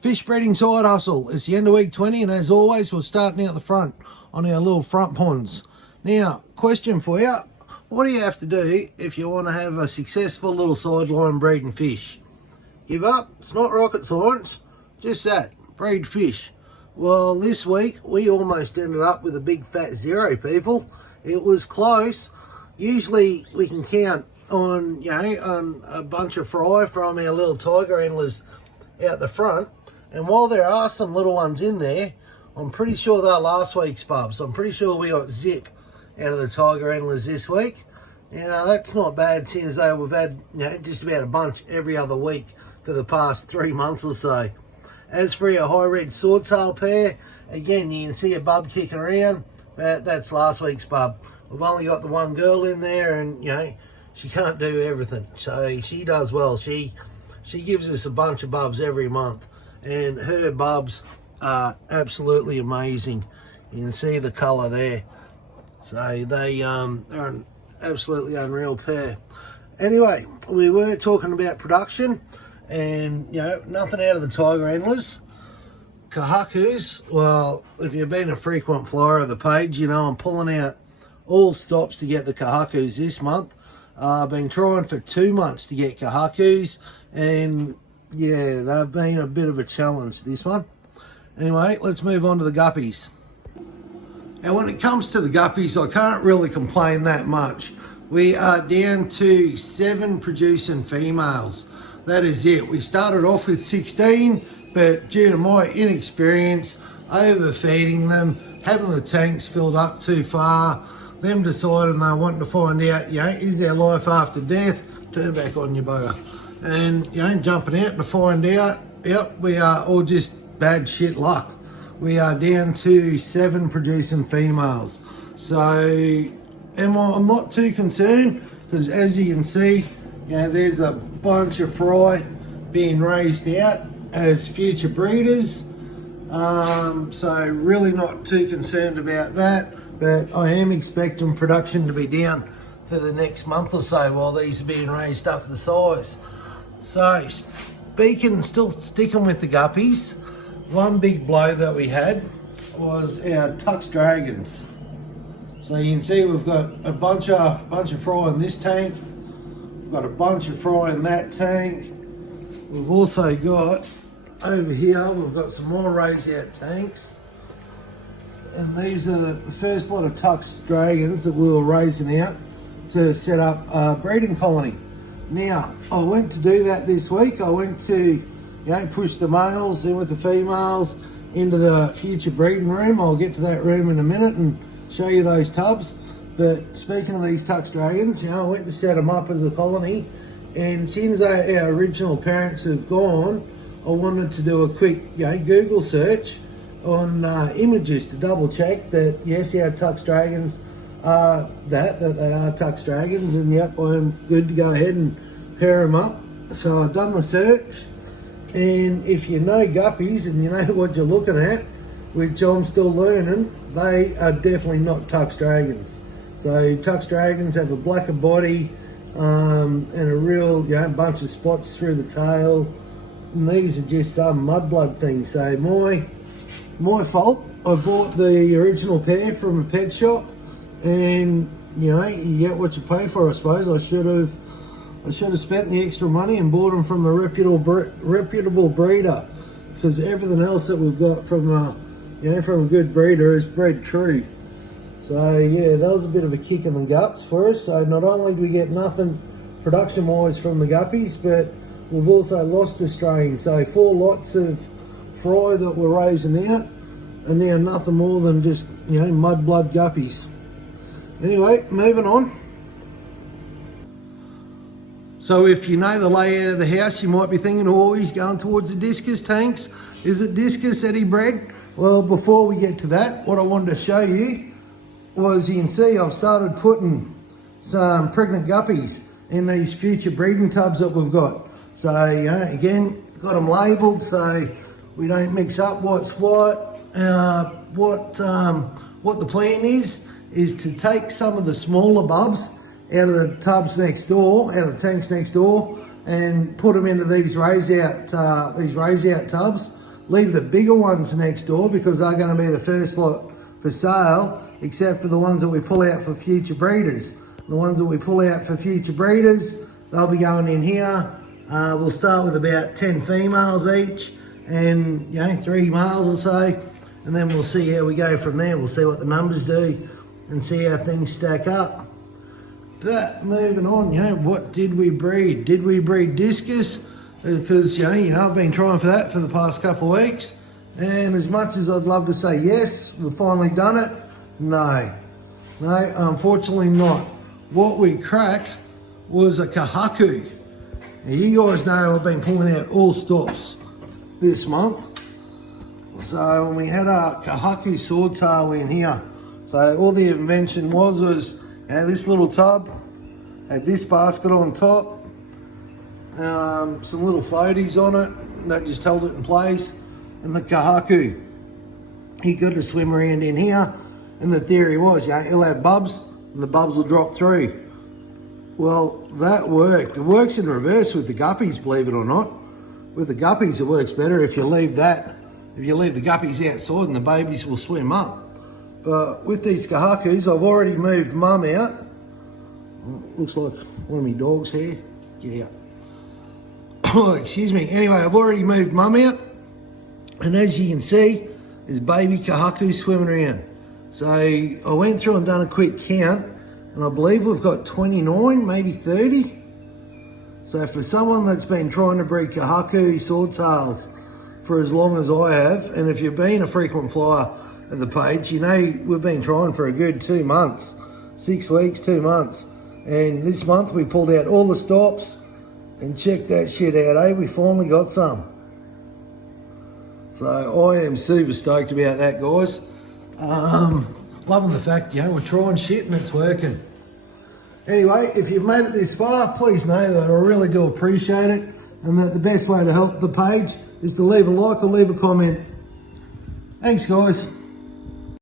Fish breeding side hustle. It's the end of week 20, and as always, we're starting out the front on our little front ponds. Now, question for you. What do you have to do if you want to have a successful little sideline breeding fish? Give up. It's not rocket science. Just that. Breed fish. Well, this week, we almost ended up with a big fat zero, people. It was close. Usually, we can count on, on a bunch of fry from our little tiger antlers out the front. And while there are some little ones in there, I'm pretty sure they're last week's bubs. I'm pretty sure we got zip out of the tiger antlers this week. That's not bad, since though we've had just about a bunch every other week for the past 3 months or so. As for your high red swordtail pair, again, you can see a bub kicking around. That's last week's bub. We've only got the one girl in there, and she can't do everything. So she does well. She gives us a bunch of bubs every month, and her bubs are absolutely amazing. You can see the colour there. So they are an absolutely unreal pair. Anyway, we were talking about production, and nothing out of the tiger antlers. Kahakus, well, if you've been a frequent flyer of the page, I'm pulling out all stops to get the kahakus this month. I've been trying for 2 months to get kahakus, and yeah, they've been a bit of a challenge, this one. Anyway, let's move on to the guppies. Now, when it comes to the guppies, I can't really complain that much. We are down to 7 producing females. That is it. We started off with 16, but due to my inexperience, overfeeding them, having the tanks filled up too far, them deciding they wanting to find out, is there life after death? Turn back on your bugger. And, jumping out to find out, yep, we are all just bad shit luck. We are down to 7 producing females. So, I'm not too concerned, because as you can see, there's a bunch of fry being raised out as future breeders. So really not too concerned about that, but I am expecting production to be down for the next month or so while these are being raised up to size. So still sticking with the guppies, one big blow that we had was our Tux Dragons. So you can see we've got a bunch of fry in this tank. We've got a bunch of fry in that tank. We've also got over here, we've got some more raised out tanks. And these are the first lot of Tux Dragons that we were raising out to set up a breeding colony. Now, I went to do that this week. I went to push the males in with the females into the future breeding room. I'll get to that room in a minute and show you those tubs. But speaking of these Tux Dragons, I went to set them up as a colony, and since our original parents have gone, I wanted to do a quick Google search on images to double check that yes, our Tux Dragons are that they are Tux Dragons, and yep, I'm good to go ahead and pair them up. So I've done the search, and if you know guppies and you know what you're looking at, which I'm still learning, they are definitely not Tux Dragons. So Tux Dragons have a blacker body and a real bunch of spots through the tail, and these are just some mudblood things. So my fault. I bought the original pair from a pet shop, and you get what you pay for, I suppose. I should have spent the extra money and bought them from a reputable breeder, because everything else that we've got from a good breeder is bred true. So yeah, that was a bit of a kick in the guts for us. So not only do we get nothing production wise from the guppies, but we've also lost a strain. So 4 lots of fry that we're raising out, and now nothing more than just mudblood guppies. Anyway, moving on. So if you know the layout of the house, you might be thinking, oh, he's going towards the discus tanks. Is it discus that he bred? Well, before we get to that, what I wanted to show you was, you can see I've started putting some pregnant guppies in these future breeding tubs that we've got. So again, got them labelled so we don't mix up what's what. What the plan is to take some of the smaller bubs out of the tubs next door, out of the tanks next door, and put them into these raise out tubs. leave the bigger ones next door because they're going to be the first lot for sale, except for the ones that we pull out for future breeders. The ones that we pull out for future breeders, they'll be going in here. We'll start with about 10 females each and 3 males or so, and then we'll see how we go from there. We'll see what the numbers do and see how things stack up. But moving on, what did we breed? Did we breed discus? Because I've been trying for that for the past couple of weeks, and as much as I'd love to say yes, we've finally done it, no, unfortunately not. What we cracked was a Kahaku. Now, you guys know I've been pulling out all stops this month. So we had a Kahaku swordtail in here. So all the invention was this little tub, had this basket on top, some little floaties on it that just held it in place, and the Kahaku. He got to swim around in here, and the theory was, he'll have bubs, and the bubs will drop through. Well, that worked. It works in reverse with the guppies, believe it or not. With the guppies, it works better if you leave the guppies outside and the babies will swim up. But with these Kahakus, I've already moved mum out. Looks like one of my dogs here. Get out. Oh, excuse me. Anyway, I've already moved mum out. And as you can see, there's baby Kahaku swimming around. So I went through and done a quick count, and I believe we've got 29, maybe 30. So for someone that's been trying to breed Kahaku swordtails for as long as I have, and if you've been a frequent flyer at the page, we've been trying for a good 2 months, 6 weeks, 2 months. And this month we pulled out all the stops and checked that shit out, We finally got some. So I am super stoked about that, guys. Loving the fact, we're trying shit and it's working. Anyway, if you've made it this far, please know that I really do appreciate it, and that the best way to help the page is to leave a like or leave a comment. Thanks, guys.